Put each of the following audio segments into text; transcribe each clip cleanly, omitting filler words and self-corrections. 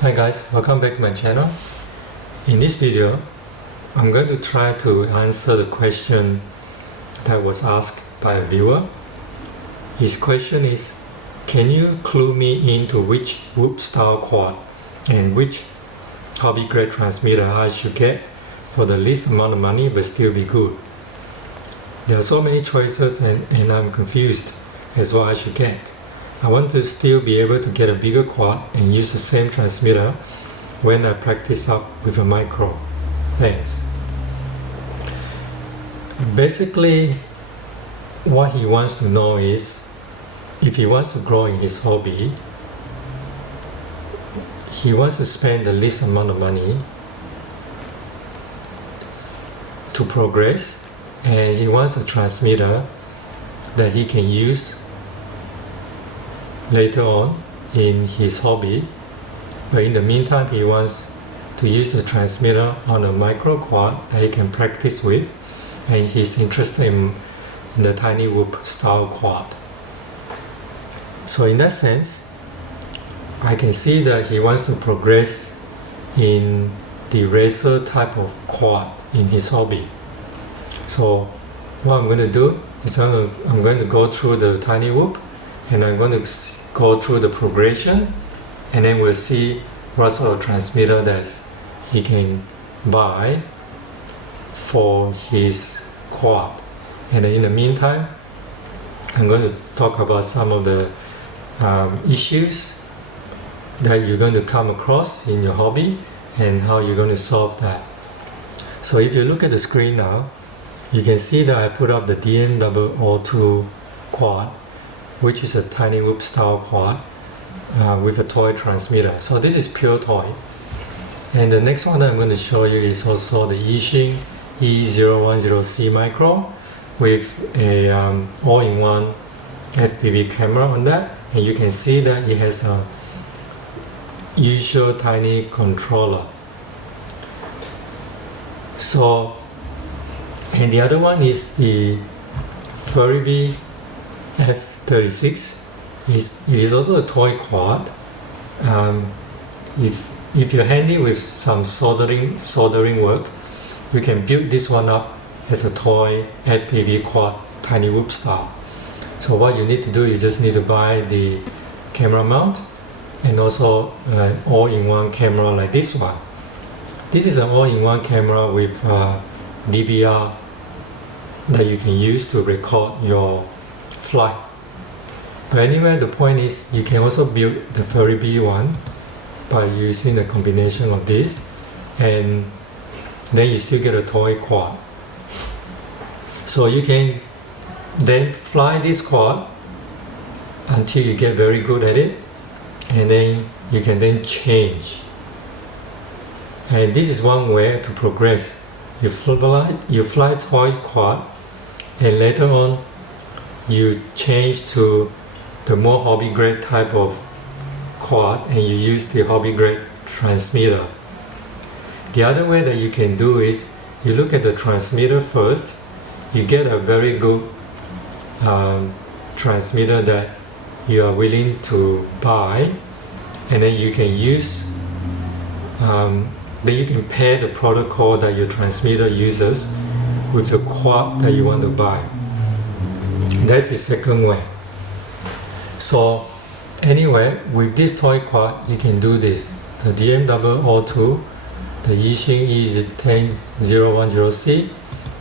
Hi guys, welcome back to my channel. In this video, I'm going to try to answer the question that was asked by a viewer. His question is, can you clue me into which whoop style quad and which hobby grade transmitter I should get for the least amount of money but still be good? There are so many choices and I'm confused as what I should get. I want to still be able to get a bigger quad and use the same transmitter when I practice up with a micro. Thanks. Basically, what he wants to know is, if he wants to grow in his hobby, he wants to spend the least amount of money to progress, and he wants a transmitter that he can use later on in his hobby, but in the meantime he wants to use the transmitter on a micro quad that he can practice with, and he's interested in the tiny whoop style quad. So in that sense, I can see that he wants to progress in the racer type of quad in his hobby. So what I'm going to do is I'm going to go through the tiny whoop, and I'm going to go through the progression, and then we'll see what sort of transmitter that he can buy for his quad. And then in the meantime, I'm going to talk about some of the issues that you're going to come across in your hobby and how you're going to solve that. So if you look at the screen now, you can see that I put up the DM002 quad, which is a tiny whoop style quad with a toy transmitter. So this is pure toy. And the next one that I'm going to show you is also the Eachine E010C micro with a all-in-one FPV camera on that, and you can see that it has a usual tiny controller. So, and the other one is the Furibee F36. It is also a toy quad. If you're handy with some soldering work, you can build this one up as a toy FPV quad tiny whoop style. So what you need to do, you just need to buy the camera mount and also an all-in-one camera like this one. This is an all-in-one camera with DVR that you can use to record your flight. But anyway, the point is you can also build the Furibee one by using a combination of this, and then you still get a toy quad. So you can then fly this quad until you get very good at it, and then you can then change. And this is one way to progress. You fly toy quad, and later on you change to the more hobby grade type of quad, and you use the hobby grade transmitter. The other way that you can do is you look at the transmitter first. You get a very good transmitter that you are willing to buy, and then you can use then you can pair the protocol that your transmitter uses with the quad that you want to buy. That's the second way. So anyway, with this toy quad you can do this. The DM002, the Eachine E10010C,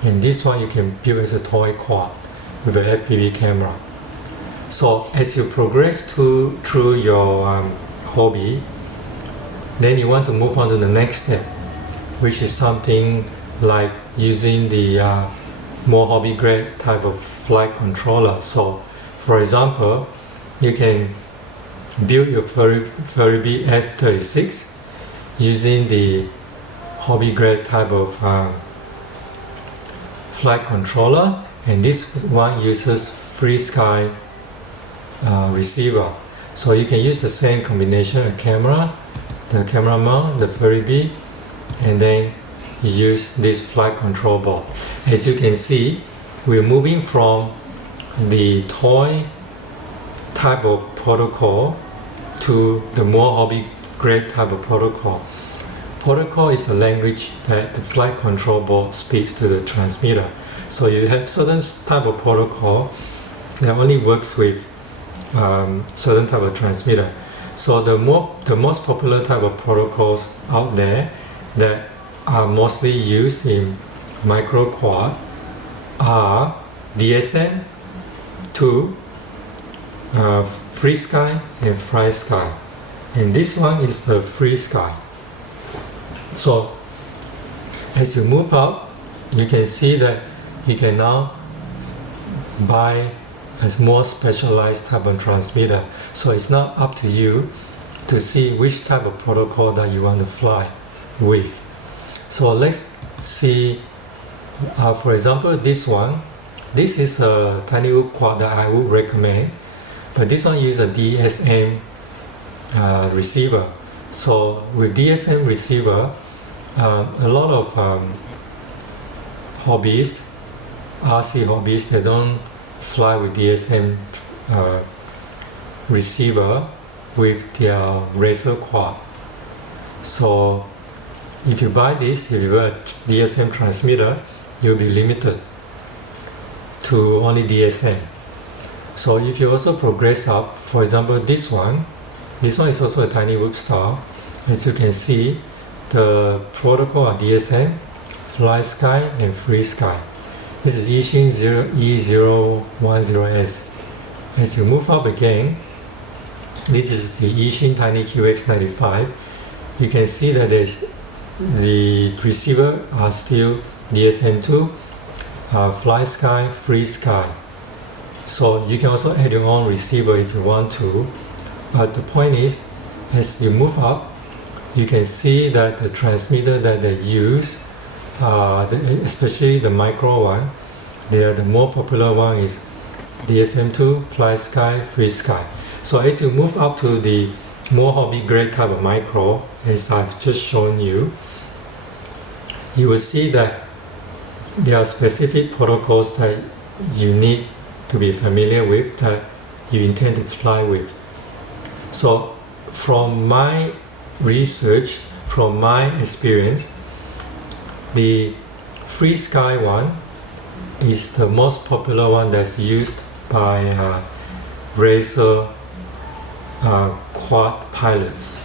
and this one you can build as a toy quad with an FPV camera. So as you progress through your hobby, then you want to move on to the next step, which is something like using the more hobby grade type of flight controller. So for example, you can build your Furibee F36 using the hobby grade type of flight controller, and this one uses Frsky receiver. So you can use the same combination of camera, the camera mount, the Furibee, and then you use this flight control board. As you can see, we're moving from the toy type of protocol to the more hobby great type of protocol. Protocol is the language that the flight control board speaks to the transmitter. So you have certain type of protocol that only works with certain type of transmitter. So the most popular type of protocols out there that are mostly used in micro quad are DSM, Frsky and FlySky, and this one is the Frsky. So as you move up, you can see that you can now buy a more specialized type of transmitter. So it's not up to you to see which type of protocol that you want to fly with. So let's see, for example, this one. This is a tiny whoop quad that I would recommend, but this one uses a DSM receiver. So with DSM receiver, a lot of hobbyists, RC hobbyists, they don't fly with DSM receiver with their racer quad. So if you buy this, if you buy a DSM transmitter, you'll be limited to only DSM. So if you also progress up, for example, this one is also a tiny whoop style. As you can see, the protocol are DSM, FlySky and Frsky. This is Eachine E010S. As you move up again, this is the Eachine Tiny QX95. You can see that the receiver are still DSM2, FlySky, Frsky. So you can also add your own receiver if you want to. But the point is, as you move up, you can see that the transmitter that they use, especially the micro one, the more popular one is DSM2, FlySky, Frsky. So as you move up to the more hobby grade type of micro, as I've just shown you, you will see that there are specific protocols that you need to be familiar with, that you intend to fly with. So from my research, from my experience, the Frsky one is the most popular one that's used by racer quad pilots.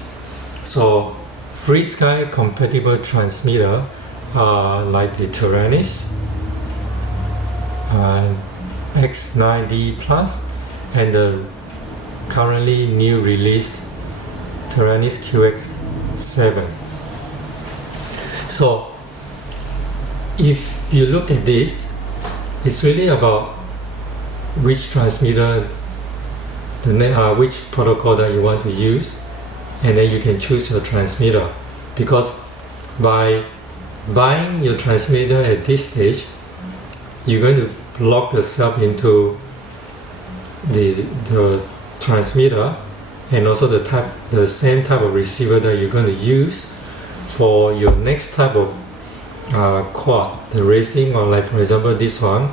So Frsky compatible transmitter like the Taranis X9D Plus and the currently new released Taranis QX7. So if you look at this, it's really about which transmitter, which protocol that you want to use, and then you can choose your transmitter. Because by buying your transmitter at this stage, you're going to lock yourself into the transmitter and also the same type of receiver that you're going to use for your next type of quad, the racing one. Like for example, this one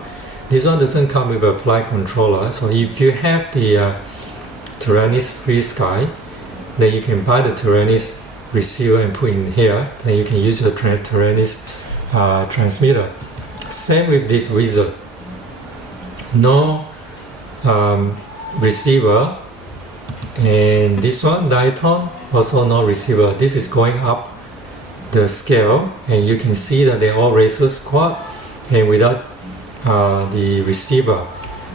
doesn't come with a flight controller. So if you have the Taranis Frsky, then you can buy the Taranis receiver and put in here. Then you can use your Taranis transmitter. Same with this wizard. No receiver, and this one diaton also no receiver. This is going up the scale, and you can see that they're all racer quad and without the receiver.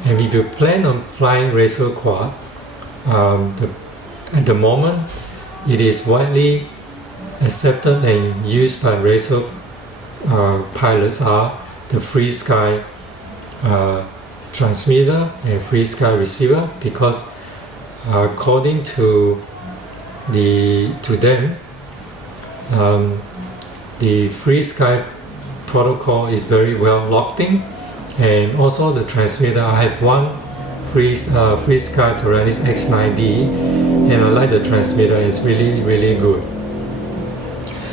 And if you plan on flying racer quad, at the moment it is widely accepted and used by racer pilots are the Frsky transmitter and Frsky receiver, because according to them, the Frsky protocol is very well locked in, and also the transmitter. I have one Frsky Taranis X9D, and I like the transmitter. It's really good.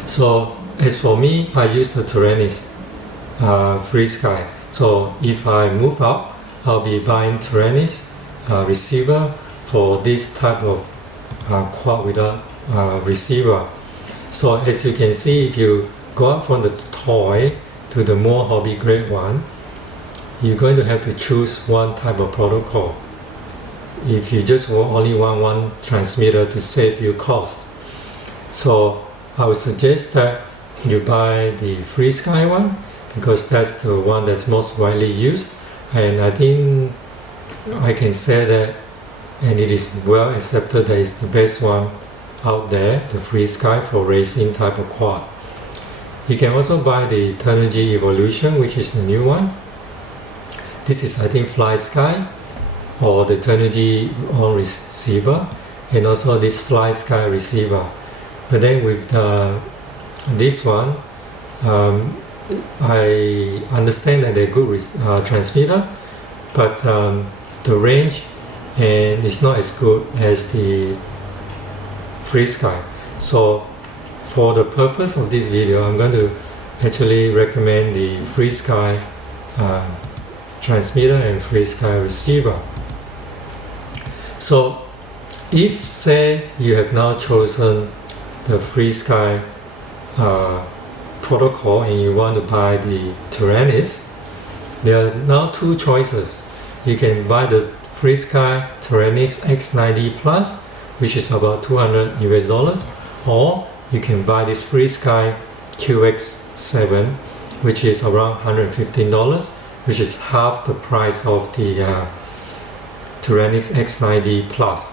So as for me, I use the Taranis Frsky. So if I move up, I'll be buying Taranis receiver for this type of quad without receiver. So as you can see, if you go up from the toy to the more hobby grade one, you're going to have to choose one type of protocol if you just only want one transmitter to save you cost. So I would suggest that you buy the Frsky one, because that's the one that's most widely used, and I think I can say that, and it is well accepted, that it's the best one out there, the Frsky for racing type of quad. You can also buy the Turnigy Evolution, which is the new one. This is, I think, FlySky or the Turnigy on receiver, and also this FlySky receiver. But then with this one, I understand that they're good transmitter, but the range and it's not as good as the Frsky. So for the purpose of this video, I'm going to actually recommend the Frsky transmitter and Frsky receiver. So if, say, you have now chosen the Frsky protocol and you want to buy the Taranis, there are now two choices. You can buy the Frsky Taranis X90+, which is about $200 US, or you can buy this Frsky QX7, which is around $115, which is half the price of the Taranis X90+.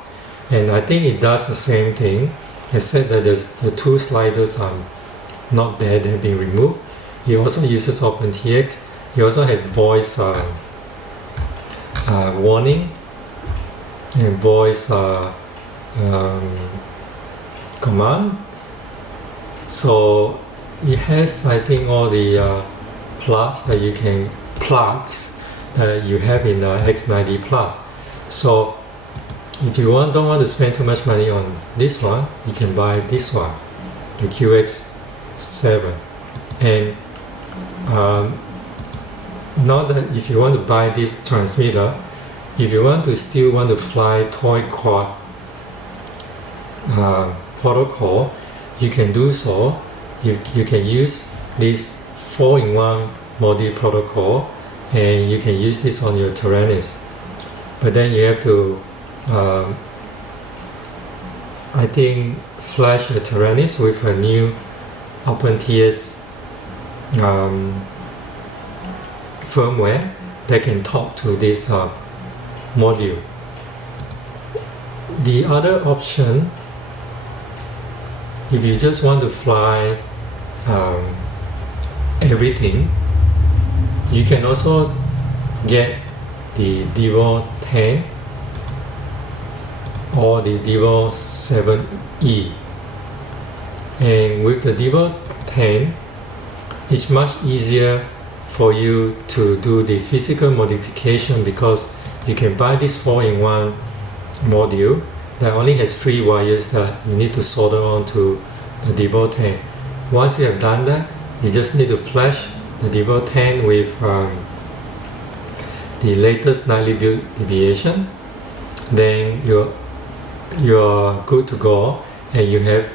And I think it does the same thing, except that the two sliders are not there, they've been removed. It also uses OpenTX. It also has voice warning and voice command. So it has, I think, all the plugs that you have in the X90+. So if you don't want to spend too much money on this one, you can buy this one, the QX7. And now that if you want to buy this transmitter, if you still want to fly toy quad protocol, you can do so. You can use this 4-in-1 module protocol, and you can use this on your Taranis. But then you have to, I think, flash the Taranis with a new OpenTX firmware that can talk to this module. The other option, if you just want to fly everything, you can also get the Devo 10 or the Devo 7E. And with the Devo 10, it's much easier for you to do the physical modification, because you can buy this 4-in-1 module that only has 3 wires that you need to solder onto the Devo 10. Once you have done that, you just need to flash the Devo 10 with the latest nightly build deviation. Then you're good to go, and you have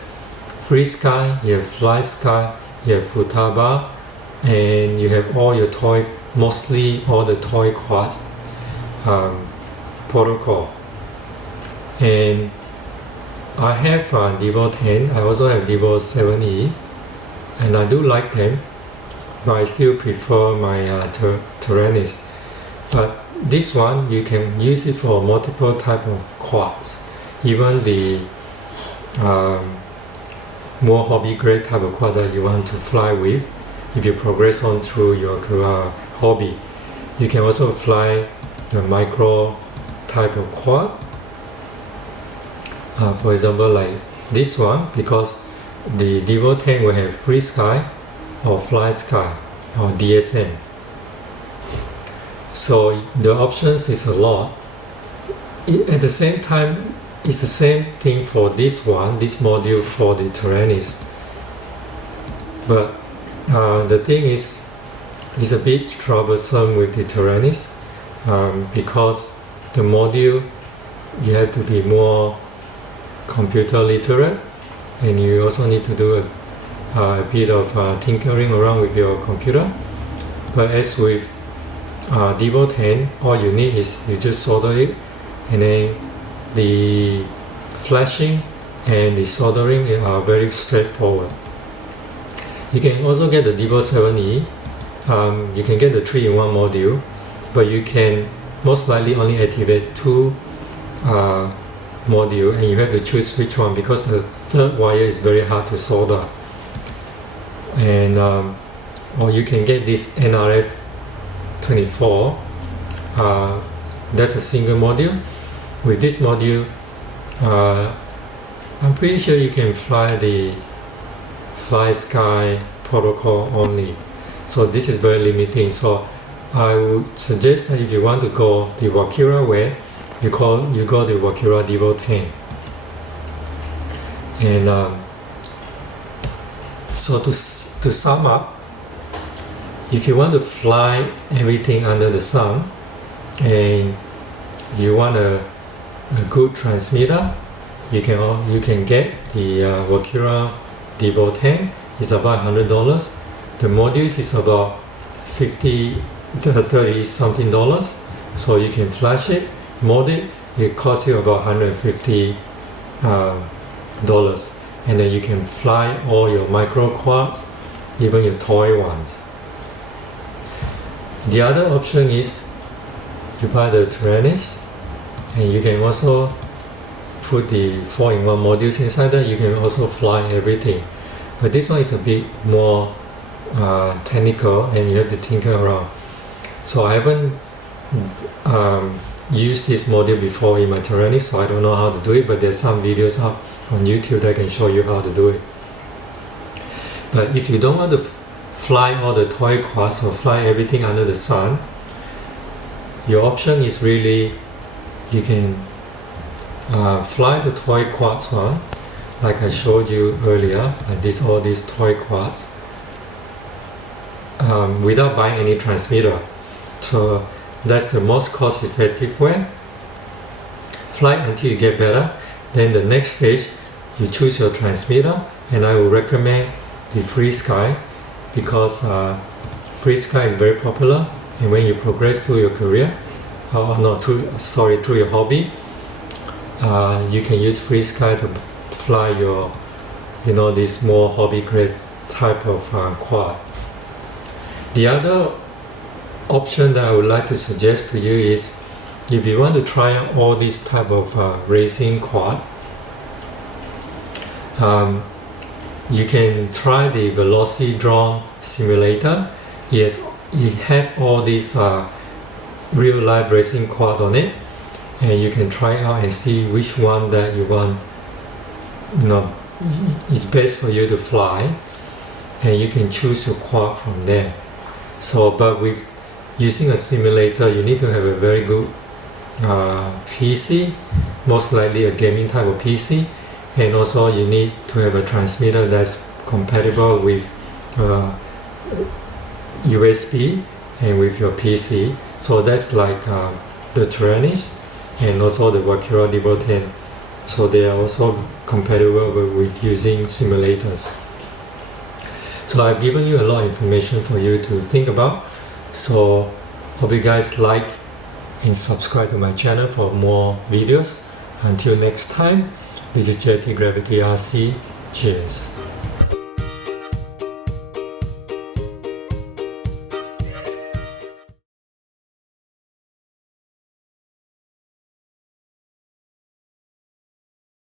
Frsky, you have FlySky, you have Futaba, and you have all your toy, mostly all the toy quads protocol. And I have Devo 10, I also have Devo 7E, and I do like them, but I still prefer my Taranis. But this one, you can use it for multiple type of quads, even the more hobby grade type of quad that you want to fly with. If you progress on through your hobby, you can also fly the micro type of quad. For example, like this one, because the Devo 10 will have Frsky or FlySky or DSM. So the options is a lot. At the same time, it's the same thing for this one, this module for the Taranis. But the thing is, it's a bit troublesome with the Taranis, because the module, you have to be more computer literate, and you also need to do a bit of tinkering around with your computer. But as with Devo 10, all you need is you just solder it, and then the flashing and the soldering are very straightforward. You can also get the Devo 7e. You can get the 3-in-1 module, but you can most likely only activate 2 module, and you have to choose which one because the third wire is very hard to solder. And or you can get this NRF 24. That's a single module. With this module, I'm pretty sure you can fly the FlySky protocol only. So this is very limiting. So I would suggest that if you want to go the Wakira way, you go the Wakira Devo 10. And so to sum up, if you want to fly everything under the sun and you want a good transmitter, you can get the Wakira Devo 10. It's about $100. The modules is about $30 something. So you can flash it, mod it. It costs you about $150, and then you can fly all your micro quads, even your toy ones. The other option is you buy the Taranis, and you can also put the 4-in-1 modules inside that. You can also fly everything, but this one is a bit more technical and you have to tinker around. So I haven't used this module before in my Taranis, so I don't know how to do it, but there's some videos up on YouTube that can show you how to do it. But if you don't want to fly all the toy quads or fly everything under the sun, your option is really you can fly the toy quads one, like I showed you earlier, like all these toy quads, without buying any transmitter. So that's the most cost-effective way. Fly until you get better. Then the next stage, you choose your transmitter, and I will recommend the Frsky because Frsky is very popular, and when you progress through your career, through your hobby, you can use Frsky to fly your, this more hobby grade type of quad. The other option that I would like to suggest to you is, if you want to try out all these type of racing quad, you can try the Velocidrone simulator. It has all these real life racing quad on it, and you can try out and see which one that you want, is best for you to fly, and you can choose your quad from there. So, but with using a simulator, you need to have a very good PC, most likely a gaming type of PC, and also you need to have a transmitter that's compatible with USB and with your PC. So that's like the Taranis and also the Wakira Devo 10. So they are also compatible with using simulators. So I've given you a lot of information for you to think about. So hope you guys like and subscribe to my channel for more videos. Until next time, this is JT Gravity RC. Cheers.